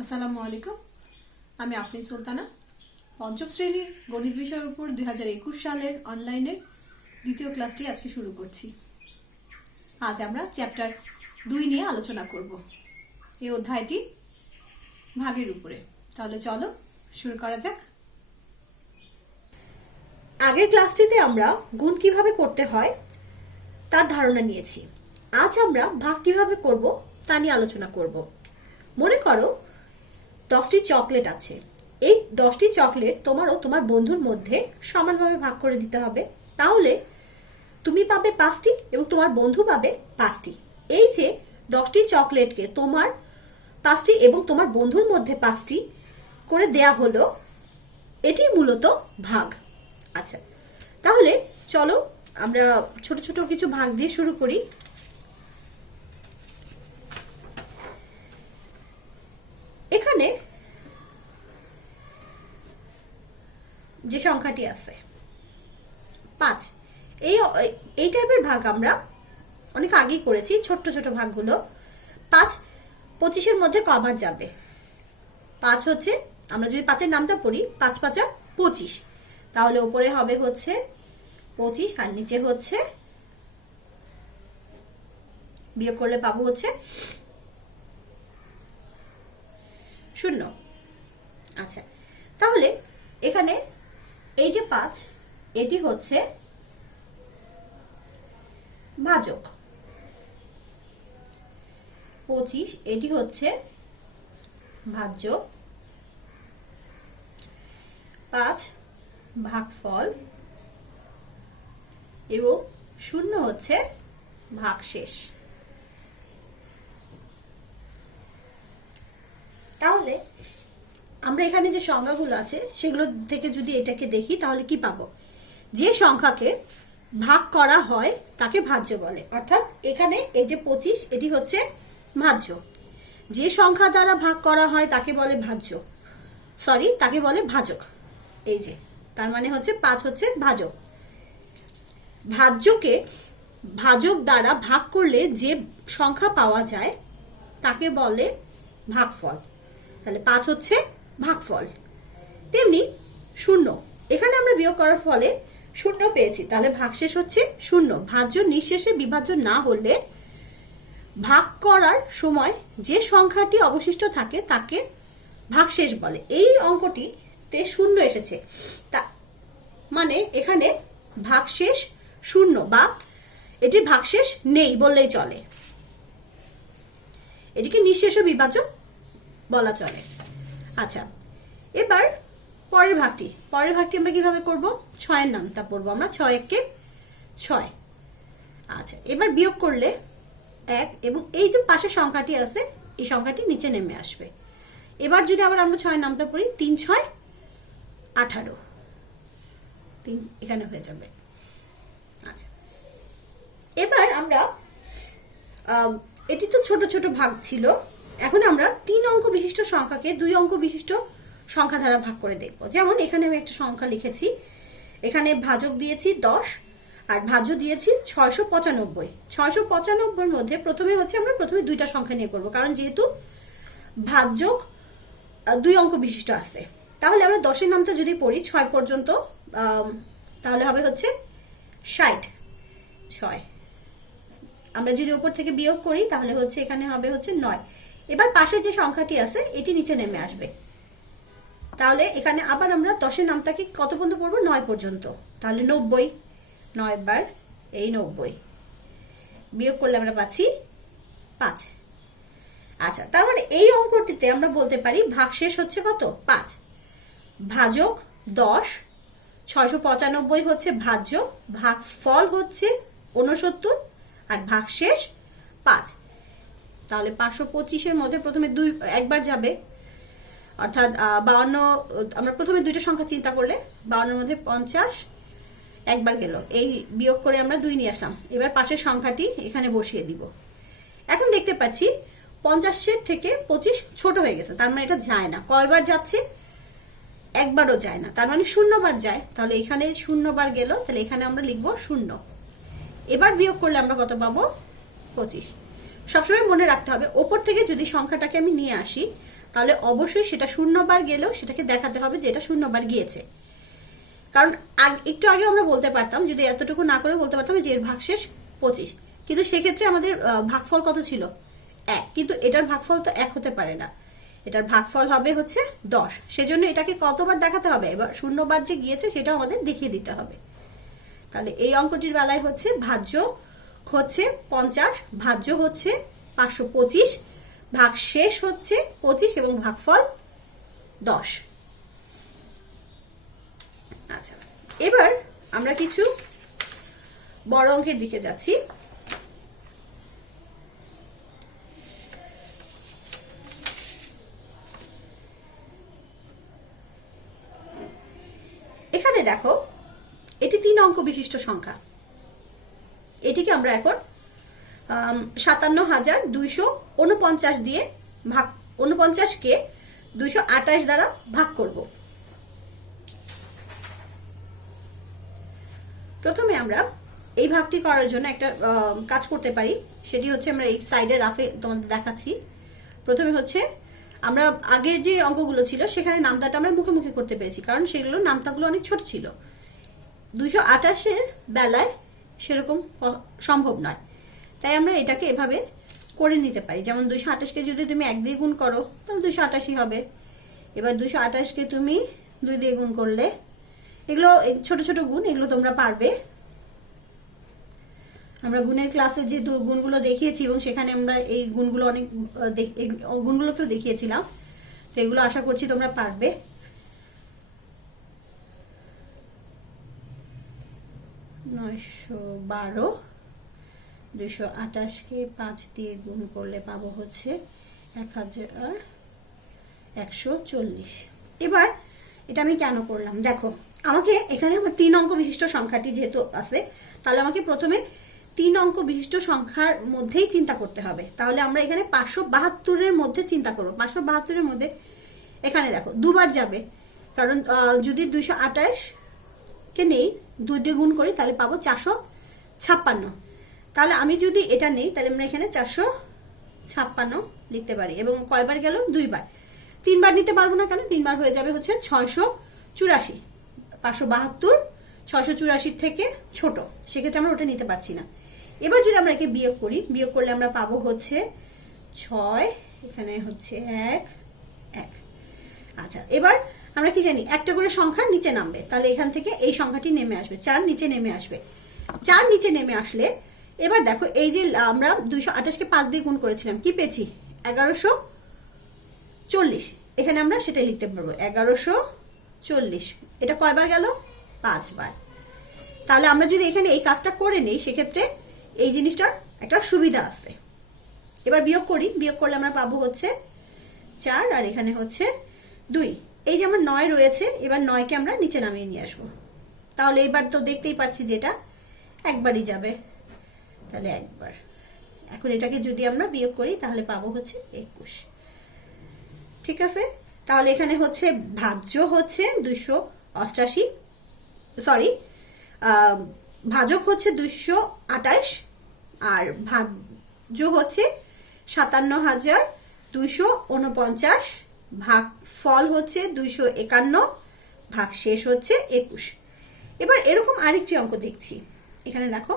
আসসালামু আলাইকুম। আমি আফরিন সুলতানা। পঞ্চম শ্রেণীর গণিত বিষয়ের উপর 2021 সালের অনলাইনের দ্বিতীয় ক্লাসটি আজকে শুরু করছি। আজ আমরা চ্যাপ্টার 2 নিয়ে আলোচনা করব। এই অধ্যায়টি ভাগের উপরে। তাহলে চলো শুরু করা যাক। আগের ক্লাসটিতে আমরা গুণ কিভাবে করতে হয় তার ধারণা নিয়েছি। আজ আমরা ভাগ কিভাবে করব তা নিয়ে আলোচনা করব। মনে করো 10টি চকলেট আছে। এই 10টি চকলেট তোমার ও তোমার বন্ধুর মধ্যে সমানভাবে ভাগ করে দিতে হবে। তাহলে তুমি পাবে 5টি এবং তোমার বন্ধু পাবে 5টি। এই যে 10টি চকলেটকে তোমার 5টি এবং তোমার বন্ধুর মধ্যে 5টি করে দেয়া হলো, এটি মূলত ভাগ। আচ্ছা, তাহলে চলো আমরা ছোট ছোট কিছু ভাগ দিয়ে শুরু করি। এখানে যে সংখ্যাটি আছে 5, এই টাইপের ভাগ আমরা অনেক আগেই করেছি। ছোট্ট ছোট ভাগগুলো 5 25-এর মধ্যে কবার যাবে? 5 হচ্ছে, আমরা যদি 5-এর নামটা পড়ি, 5 5 25, তাহলে উপরে হবে হচ্ছে 25 আর নিচে হচ্ছে বিয়োগ করলে পাবো হচ্ছে 0। আচ্ছা, তাহলে এখানে এই যে 5, এটি হচ্ছে ভাজক। 25 এটি হচ্ছে ভাজ্য। 5 ভাগফল এবং 0 হচ্ছে ভাগশেষ। তাহলে আমরা এখানে যে সংখ্যাগুলো আছে সেগুলো থেকে যদি এটাকে দেখি তাহলে কি পাবো? যে সংখ্যাকে ভাগ করা হয় তাকে ভাজ্য বলে। অর্থাৎ এখানে এই যে 25, এটি হচ্ছে ভাজ্য। যে সংখ্যা দ্বারা ভাগ করা হয় তাকে বলে তাকে বলে ভাজক। এই যে তার মানে হচ্ছে 5 হচ্ছে ভাজক। ভাজ্যকে ভাজক দ্বারা ভাগ করলে যে সংখ্যা পাওয়া যায় তাকে বলে ভাগফল। তাহলে 5 হচ্ছে ভাগফল। তেমনি 0, এখানে আমরা বিয়োগ করার ফলে 0 পেয়েছি, তাহলে ভাগশেষ হচ্ছে 0। ভাজ্য নিঃশেষে বিভাজ্য না হলে ভাগ করার সময় যে সংখ্যাটি অবশিষ্ট থাকে তাকে ভাগশেষ বলে। এই অঙ্কটিতে 0 এসেছে, তা মানে এখানে ভাগশেষ 0 বা এটির ভাগশেষ নেই বললেই চলে। এটিকে নিঃশেষ বিভাজ্য বলা চলে। আচ্ছা, এবার পরের ভাগটি আমরা কিভাবে করব? 6-এর নামটা পড়বো আমরা। 6 একে 6। আচ্ছা, এবার বিয়োগ করলে 1 এবং এই যে পাশের সংখ্যাটি আছে এই সংখ্যাটি নিচে নেমে আসবে। এবার যদি আবার আমরা 6-এর নামটা পড়ি, 3 6 18, 3 এখানে হয়ে যাবে। আচ্ছা, এবার আমরা এটি তো ছোট ছোট ভাগ ছিল, এখন আমরা 3 অঙ্ক বিশিষ্ট সংখ্যাকে 2 অঙ্ক বিশিষ্ট সংখ্যা দ্বারা ভাগ করে দেখব। যেমন এখানে আমি একটা সংখ্যা লিখেছি, এখানে ভাজক দিয়েছি 10 আর ভাজ্য দিয়েছি 695। 695-এর মধ্যে আমরা প্রথমে 2টা সংখ্যা নিয়ে করব, কারণ যেহেতু ভাজক 2 অঙ্ক বিশিষ্ট আছে। তাহলে আমরা 10-এর নামটা যদি পড়ি 6 পর্যন্ত, তাহলে হবে হচ্ছে 6। আমরা যদি উপর থেকে বিয়োগ করি তাহলে হচ্ছে এখানে হবে হচ্ছে 9। এবার পাশে যে সংখ্যাটি আছে এটি নিচে নেমে আসবে। তাহলে এখানে আবার আমরা 10-এর নামটাকে কত পর্যন্ত পড়বো? 9 পর্যন্ত। তাহলে 90, 9 বার এই 90 বিয়োগ করলে আমরা পাচ্ছি 5। আচ্ছা, তার মানে এই অঙ্কটিতে আমরা বলতে পারি ভাগশেষ হচ্ছে কত? 5। ভাজক 10, 695 হচ্ছে ভাজ্য, ভাগফল হচ্ছে 69 আর ভাগশেষ 5। তাহলে 525-এর মধ্যে প্রথমে একবার যাবে, অর্থাৎ 52। আমরা প্রথমে 2টা সংখ্যা চিন্তা করলে 52-এর মধ্যে 50 একবার গেল, এই বিয়োগ করে আমরা 2 নিয়ে আসলাম। এবার পাশের সংখ্যাটি এখানে বসিয়ে দিব। এখন দেখতে পাচ্ছি 50-এর থেকে 25 ছোট হয়ে গেছে, তার মানে এটা যায় না। কয়বার যাচ্ছে? একবারও যায় না, তার মানে 0 বার যায়। তাহলে এখানে 0 বার গেল, তাহলে এখানে আমরা লিখবো 0। এবার বিয়োগ করলে আমরা কত পাবো? 25। সবসময় মনে রাখতে হবে ওপর থেকে যদি সংখ্যাটাকে আমি নিয়ে আসি তাহলে অবশ্যই সেটা 0 বার গেলেও সেটাকে দেখাতে হবে যে এটা 0 বার গিয়েছে। কারণ একটু আগে আমরা বলতে পারতাম, যদি এতটুকু না করে বলতে পারতাম যে এর ভাগশেষ 25, কিন্তু সেক্ষেত্রে আমাদের ভাগফল কত ছিল? 1, কিন্তু এটার ভাগফল তো 1 হতে পারে না, এটার ভাগফল হবে হচ্ছে 10। সেজন্য এটাকে কতবার দেখাতে হবে? এবার 0 বার যে গিয়েছে সেটাও আমাদের দেখিয়ে দিতে হবে। তাহলে এই অঙ্কটির বেলায় হচ্ছে ভাজ্য হচ্ছে 50, ভাজ্য হচ্ছে 525, ভাগশেষ হচ্ছে 25 এবং ভাগফল 10। আচ্ছা, এবার আমরা কিছু বড় অঙ্কের দিকে যাচ্ছি। এখানে দেখো, এটি 3 অঙ্ক বিশিষ্ট সংখ্যা। এটিকে আমরা এখন 57,249 দিয়ে ভাগ, 49কে 228 দ্বারা ভাগ করব। প্রথমে আমরা এই ভাগটি করার জন্য একটা কাজ করতে পারি, সেটি হচ্ছে আমরা এই সাইডে রাফে তোমাদের দেখাচ্ছি। প্রথমে হচ্ছে আমরা আগের যে অঙ্কগুলো ছিল সেখানে নামতাটা আমরা মুখে মুখে করতে পেরেছি, কারণ সেগুলো নামতাগুলো অনেক ছোট ছিল। 228-এর বেলায় সেরকম সম্ভব নয়, তাই আমরা এটাকে এভাবে করে নিতে পারি। যেমন 228কে যদি তুমি 1 দিয়ে গুণ করো তাহলে 228ই হবে। এবার 228কে তুমি 2 দিয়ে গুণ করলে, এগুলো ছোট ছোট গুণ, এগুলো তোমরা পারবে। আমরা গুণের ক্লাসে যে গুণগুলো দেখিয়েছি এবং সেখানে আমরা এই গুণগুলো অনেক গুণগুলোকেও দেখিয়েছিলাম, তো এগুলো আশা করছি তোমরা পারবে। $912, 228কে 5 দিয়ে গুণ করলে পাবো হচ্ছে 1140। এবার এটা আমি কেন করলাম দেখো, আমাকে এখানে আমার 3 অঙ্ক বিশিষ্ট সংখ্যাটি যেহেতু আছে, তাহলে আমাকে প্রথমে 3 অঙ্ক বিশিষ্ট সংখ্যার মধ্যেই চিন্তা করতে হবে। তাহলে আমরা এখানে 572-এর মধ্যে চিন্তা করবো। 572-এর মধ্যে এখানে দেখো 2 বার যাবে, কারণ যদি 228কে নেই 2 দিয়ে গুণ করি তাহলে পাবো 456। তাহলে আমি যদি এটা নেই তাহলে আমরা এখানে 456 লিখতে পারি। এবং কয়বার গেল? 2 বার। 3 বার নিতে পারবো না, কেন? 3 বার হয়ে যাবে হচ্ছে 684। 572 684 থেকে ছোট, সেক্ষেত্রে আমরা ওটা নিতে পারছি না। এবার যদি আমরা একে বিয়োগ করি, বিয়োগ করলে আমরা পাবো হচ্ছে 6, এখানে হচ্ছে 1 1। আচ্ছা, এবার আমরা কি জানি, একটা করে সংখ্যা নিচে নামবে, তাহলে এখান থেকে এই সংখ্যাটি নেমে আসবে, 4 নিচে নেমে আসবে। 4 নিচে নেমে আসলে এবার দেখো, এই যে আমরা 228কে 5 দিয়ে গুণ করেছিলাম, কি পেয়েছি? 1140। এখানে আমরা সেটাই লিখতে পারবো, 1140। এটা কয়বার গেল? 5 বার। তাহলে আমরা যদি এখানে এই কাজটা করে নেই, সেক্ষেত্রে এই জিনিসটার একটা সুবিধা আছে। এবার বিয়োগ করি, বিয়োগ করলে আমরা পাবো হচ্ছে 4, আর এখানে হচ্ছে 2। এই যে আমার 9 রয়েছে, এবার 9কে আমরা নিচে নামিয়ে নিয়ে আসবো। তাহলে এবার তো দেখতেই পাচ্ছি যেটা একবারই যাবে, তাহলে একবার। এখন এটাকে যদি আমরা বিয়োগ করি তাহলে পাবো হচ্ছে 21। ঠিক আছে, তাহলে এখানে হচ্ছে ভাজ্য হচ্ছে 288, সরি ভাজক হচ্ছে 228, আর ভাজ্য হচ্ছে 57,249, ভাগ ফল হচ্ছে 251, ভাগ শেষ হচ্ছে 21। এবার এরকম আরেকটি অঙ্ক দেখছি। এখানে দেখো,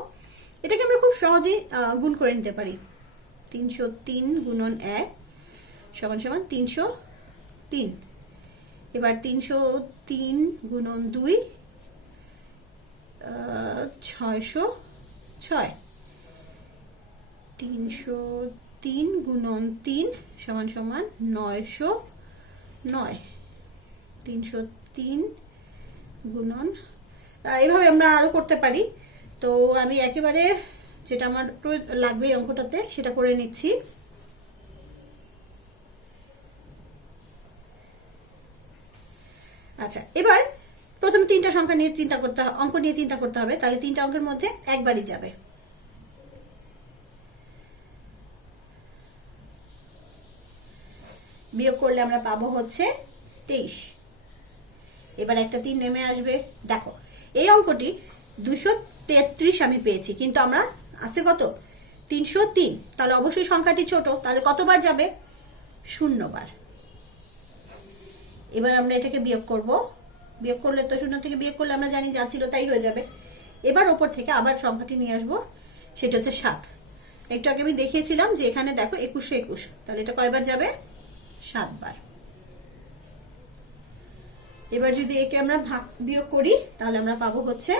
এটাকে আমরা খুব সহজেই গুণ করে নিতে পারি। 303 গুণন 1 সমান সমান 303। এবার 303 গুণন 2 606। 303 গুণন 3 সমান সমান 909। 303 গুণন, এভাবে আমরা আরো করতে পারি। তো আমি একেবারে যেটা আমার লাগবে এই অঙ্কটাতে সেটা করে নিচ্ছি। আচ্ছা, এবার প্রথমে 3টা সংখ্যা নিয়ে চিন্তা করতে হবে, অঙ্ক নিয়ে চিন্তা করতে হবে। তাহলে 3টা অঙ্কের মধ্যে একবারই যাবে। বিয়োগ করলে আমরা পাবো হচ্ছে 23। এবার একটা 3 নেমে আসবে। দেখো, এই অঙ্কটি 233 আমি পেয়েছি, কিন্তু আমরা আছে কত? 303। তাহলে অবশ্যই সংখ্যাটি ছোট, তাহলে কতবার যাবে? 0 বার। এবার আমরা এটাকে বিয়োগ করব। বিয়োগ করলে তো 0 থেকে বিয়োগ করলে আমরা জানি যা ছিল তাই হয়ে যাবে। এবার ওপর থেকে আবার সংখ্যাটি নিয়ে আসবো, সেটা হচ্ছে 7। একটু আগে আমি দেখিয়েছিলাম যে এখানে দেখো 2121, তাহলে এটা কয়বার যাবে? 7 বার। এবার যদি একে আমরা ভাগ বিয়োগ করি তাহলে আমরা পাবো হচ্ছে,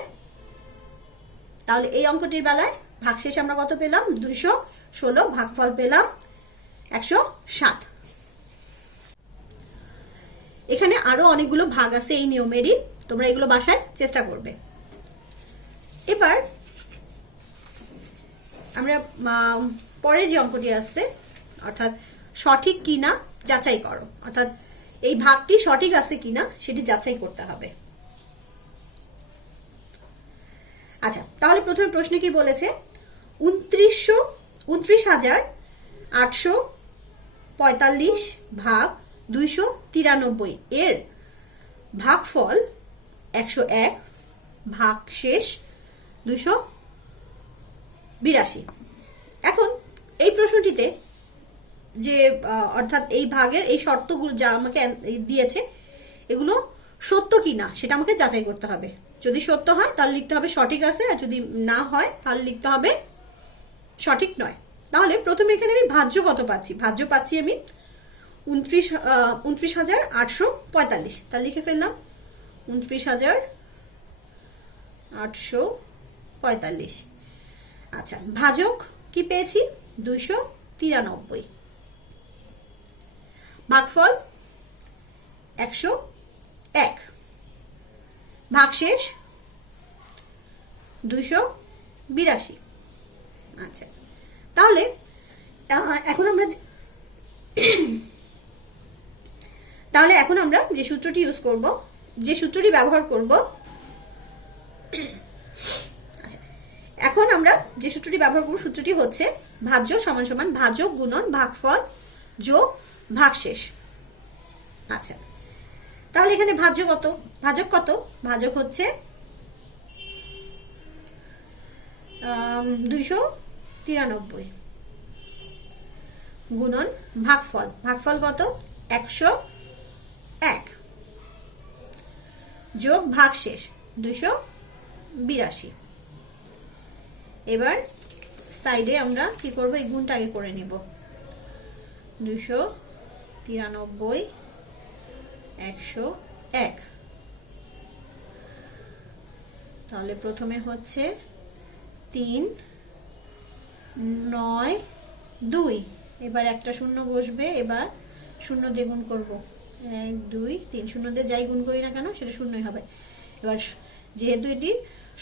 তাহলে এই অঙ্কটির বেলায় ভাগশেষ আমরা কত পেলাম? 216, ভাগফল পেলাম 107। এখানে আরো অনেকগুলো ভাগ আছে এই নিয়মেরই, তোমরা এগুলো বাসায় চেষ্টা করবে। এবার আমরা পরে যে অঙ্কটি আছে, অর্থাৎ সঠিক কিনা যাচাই করো, অর্থাৎ এই ভাগটি সঠিক আছে কিনা সেটি যাচাই করতে হবে। আচ্ছা, তাহলে প্রথমে প্রশ্ন কি বলেছে? 29,845 ভাগ 293 এর ভাগফল 101, ভাগশেষ 282। এখন এই প্রশ্নটিতে যে অর্থাৎ এই ভাগের এই শর্তগুলো যা আমাকে দিয়েছে, এগুলো সত্য কিনা সেটা আমাকে যাচাই করতে হবে। যদি সত্য হয় তাহলে লিখতে হবে সঠিক আছে, আর যদি না হয় তাহলে লিখতে হবে সঠিক নয়। তাহলে প্রথমে এখানে আমি ভাজ্য কত পাচ্ছি? ভাজ্য পাচ্ছি আমি 29,845, তাহলে লিখে ফেললাম 29,845। আচ্ছা, ভাজক কি পেয়েছি? 293। ভাগফল 101, ভাগশেষ 282। আচ্ছা, তাহলে এখন আমরা যে সূত্রটি ইউজ করব, যে সূত্রটি ব্যবহার করব, এখন আমরা যে সূত্রটি ব্যবহার করব সূত্রটি হচ্ছে ভাজ্য সমান সমান ভাজক গুণন ভাগফল যোগ ভাগশেষ। আচ্ছা, তাহলে এখানে ভাজ্য কত? ভাজক কত? ভাজক হচ্ছে 293 গুণন ভাগফল, ভাগফল কত? 101 যোগ ভাগশেষ 282। এবার সাইডে আমরা কি করব? এই গুণটা আগে করে নিব। 293 101, তাহলে প্রথমে হচ্ছে 3 9 2, এবার একটা শূন্য বসবে, এবার শূন্য দিয়ে গুণ করবো। 1 2 3, শূন্য দিয়ে যাই গুণ করি না কেন সেটা শূন্যই হবে। এবার যেহেতু এটি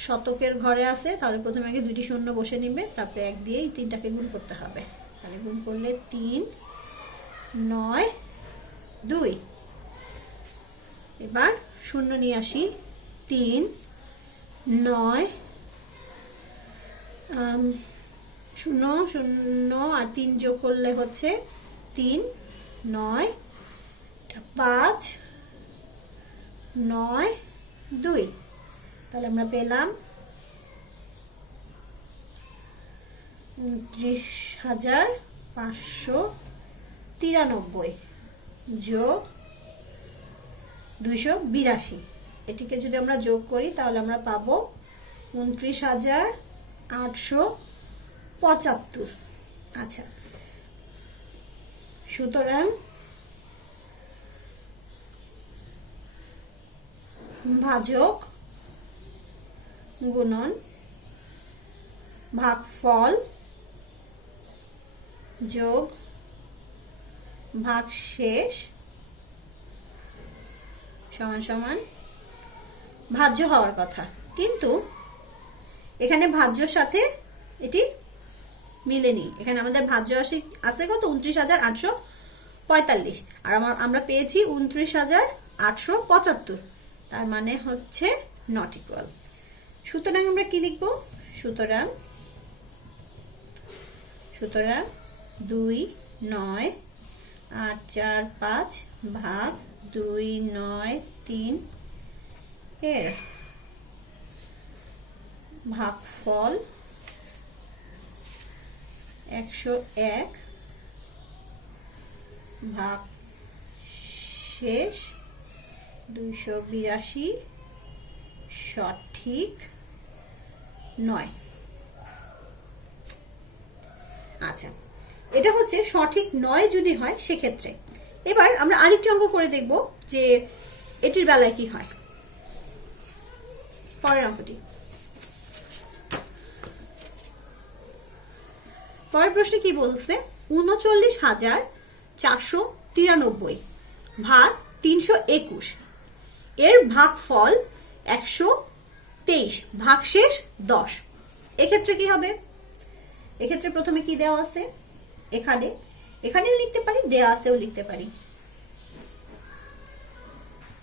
শতকের ঘরে আছে, তাহলে প্রথমে আগে 2টি শূন্য বসে নিবে, তারপরে 1 দিয়ে 3টাকে গুণ করতে হবে। তাহলে গুণ করলে 3 9 2, এবার শূন্য নিয়ে আসি। 3 9 শূন্য শূন্য আর 3 যোগ করলে হচ্ছে 3 9 5 9 2, তাহলে আমরা পেলাম 29,593 যোগ 282। এটিকে যদি আমরা যোগ করি তাহলে আমরা পাবো 29,875। আচ্ছা, সুতরাং ভাজক গুণন ভাগফল যোগ ভাগশেষ সমান সমান ভাজ্য হওয়ার কথা, কিন্তু এখানে ভাজ্যর সাথে এটি মিলেনি। এখানে আমাদের ভাজ্য আছে কত? 29,845, আর আমরা পেয়েছি 29,875, তার মানে হচ্ছে নট ইকুয়াল। সুতরাং আমরা কি লিখব? সুতরাং 2 9 8 4 5 ভাগ 2 9 3 এর ভাগফল 101 ভাগশেষ 282 সঠিক নয়। আচ্ছা, এটা হচ্ছে সঠিক নয় যদি হয় সেক্ষেত্রে। এবার আমরা আরেকটি অঙ্ক করে দেখব যে এটির বেলায় কি হয়। পরের অঙ্কটি, পরের প্রশ্নে কি বলছে, 39,493 ভাগ 321 এর ভাগফল 123 ভাগশেষ 10। এক্ষেত্রে কি হবে? এক্ষেত্রে প্রথমে কি দেওয়া আছে, এখানেও লিখতে পারি, দেওয়া আছেও লিখতে পারি।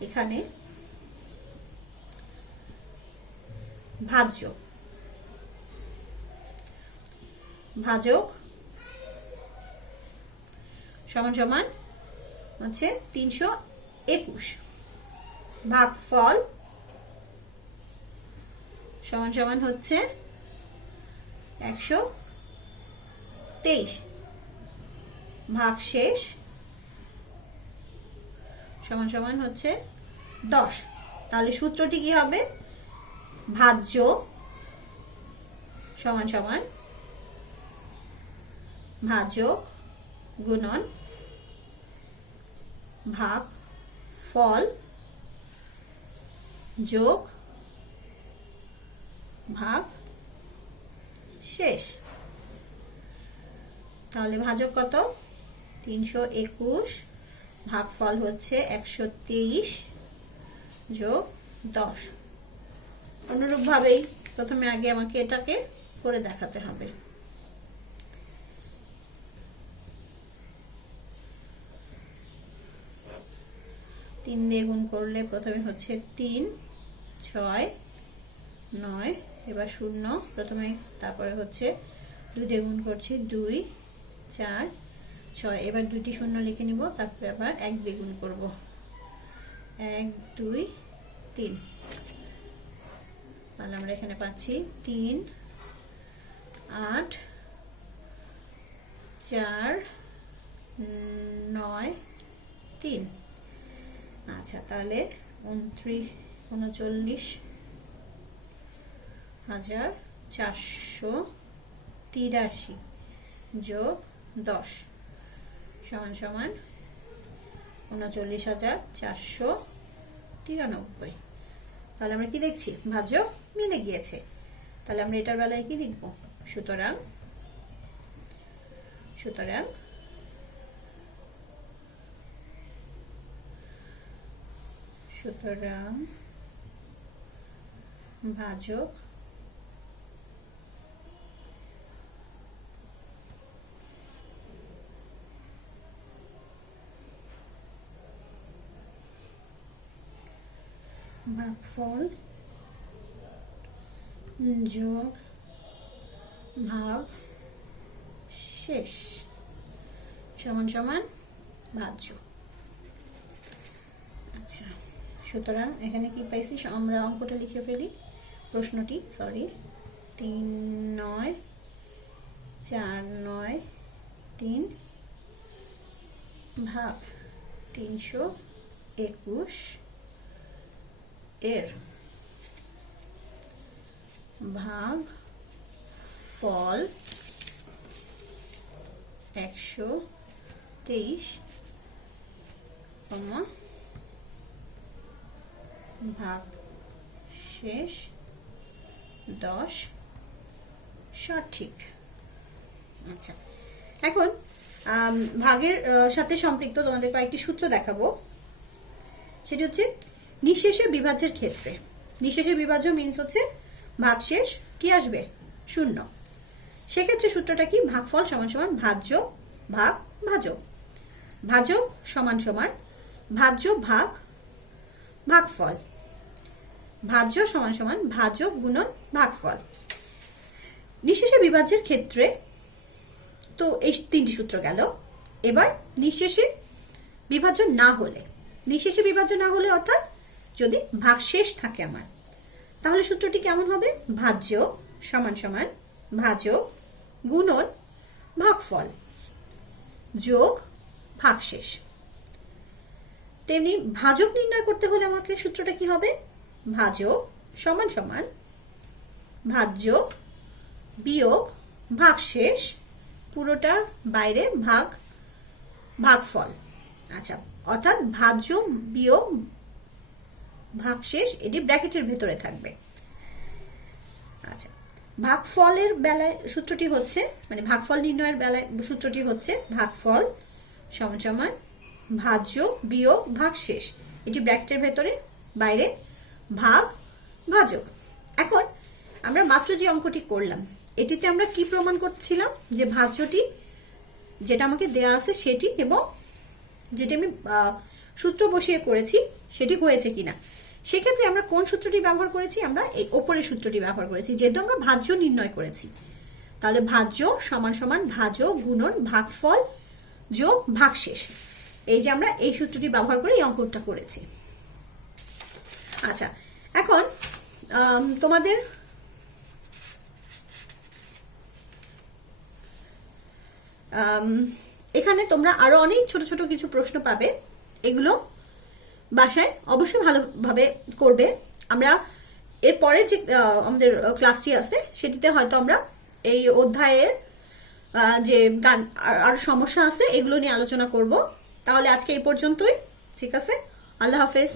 এখানে ভাজক সমান সমান হচ্ছে 321, ভাগফল সমান সমান হচ্ছে 123, ভাগশেষ সমান সমান হচ্ছে 10। তাহলে সূত্রটি কি হবে, ভাজ্য সমান সমান ভাজক গুণন ভাগফল যোগ ভাগ শেষ। তাহলে ভাজক কত, 321, ভাগফল হচ্ছে 123 যোগ 10। অনুরূপভাবেই প্রথমে আগে আমাকে এটাকে করে দেখাতে হবে। 3 দিয়ে গুণ করলে প্রথমে হচ্ছে 3, 6, 9, এবার 0 প্রথমে, তারপরে হচ্ছে 2 দিয়ে গুণ করছি 2, 4, 6, এবার 2টি শূন্য লিখে নিব, তারপরে আবার 1 দিয়ে গুণ করব, 1, 2, 3। তাহলে আমরা এখানে পাচ্ছি 3, 8, 4, 9, 3। আচ্ছা, তাহলে 39,483 যোগ 10 সমান সমান 39,493। তাহলে আমরা কি দেখছি, ভাজক মিলে গিয়েছে। তাহলে আমরা এটার বেলায় কি লিখব, সুতরাং ভাজক ভাগফল যোগ ভাগ শেষ সমান সমান ভাজ্য। আচ্ছা, সুতরাং এখানে কি পাইছি, আমরা অঙ্কটা লিখে ফেলি, প্রশ্নটি, 3, 9, 4, 9, 3 ভাগ 321 এর ভাগ ফল 123, ভাগ শেষ 10 সঠিক। আচ্ছা, এখন ভাগের সাথে সম্পৃক্ত তোমাদের কয়েকটি সূত্র দেখাবো। সেটি হচ্ছে নিঃশেষে বিভাজ্যের ক্ষেত্রে, নিঃশেষে বিভাজ্য মিনস হচ্ছে ভাগশেষ কি আসবে, 0। সেক্ষেত্রে সূত্রটা কি, ভাগফল সমান সমান ভাজ্য ভাগ ভাজক, ভাজক সমান সমান ভাজ্য ভাগ ভাগফল, ভাজ্য সমান সমান ভাজক গুণন ভাগফল। নিঃশেষে বিভাজ্যের ক্ষেত্রে তো এই 3টি সূত্র গেল। এবার নিঃশেষে বিভাজ্য না হলে, নিঃশেষে বিভাজ্য না হলে অর্থাৎ যদি ভাগশেষ থাকে আমার, তাহলে সূত্রটি কেমন হবে, ভাজ্য সমান সমান ভাজক গুণন ভাগফল যোগ ভাগশেষ। তেমনি ভাজক নির্ণয় করতে হলে আমাকে সূত্রটা কি হবে? ভাজক সমান সমান ভাজ্য বিয়োগ ভাগশেষ, পুরোটা বাইরে ভাগফল। আচ্ছা, অর্থাৎ ভাজ্য বিয়োগ ভাগশেষ এটি ব্র্যাকেটের ভেতরে থাকবে। আচ্ছা, ভাগফলের বেলায় সূত্রটি হচ্ছে, মানে ভাগফল নির্ণয়ের বেলায় সূত্রটি হচ্ছে ভাগফল সমান সমান ভাজ্য বিয়োগ ভাগশেষ, এটি ব্র্যাকেটের ভেতরে, বাইরে ভাজক। এখন আমরা মাত্র যে অঙ্কটি করলাম এটিতে আমরা কি প্রমাণ করছিলাম? যে ভাজ্যটি যেটা আমাকে দেয়া আছে সেটি এবং যেটা আমি সূত্র বসিয়ে করেছি সেটি হয়েছে কিনা। সেক্ষেত্রে আমরা কোন সূত্রটি ব্যবহার করেছি? আমরা এই ওপরের সূত্রটি ব্যবহার করেছি, যেহেতু আমরা ভাজ্য নির্ণয় করেছি। তাহলে ভাজ্য সমান সমান ভাজ্য গুণন ভাগফল যোগ ভাগশেষ, এই যে আমরা এই সূত্রটি ব্যবহার করে এই অঙ্কটা করেছি। আচ্ছা, এখন তোমাদের এখানে তোমরা আরো অনেক ছোট ছোট কিছু প্রশ্ন পাবে, এগুলো বাসায় অবশ্যই ভালোভাবে করবে। আমরা এর পরের যে আমাদের ক্লাসটি আছে সেটিতে হয়তো আমরা এই অধ্যায়ের যে আরো সমস্যা আছে এগুলো নিয়ে আলোচনা করব। তাহলে আজকে এই পর্যন্তই, ঠিক আছে? আল্লাহ হাফেজ।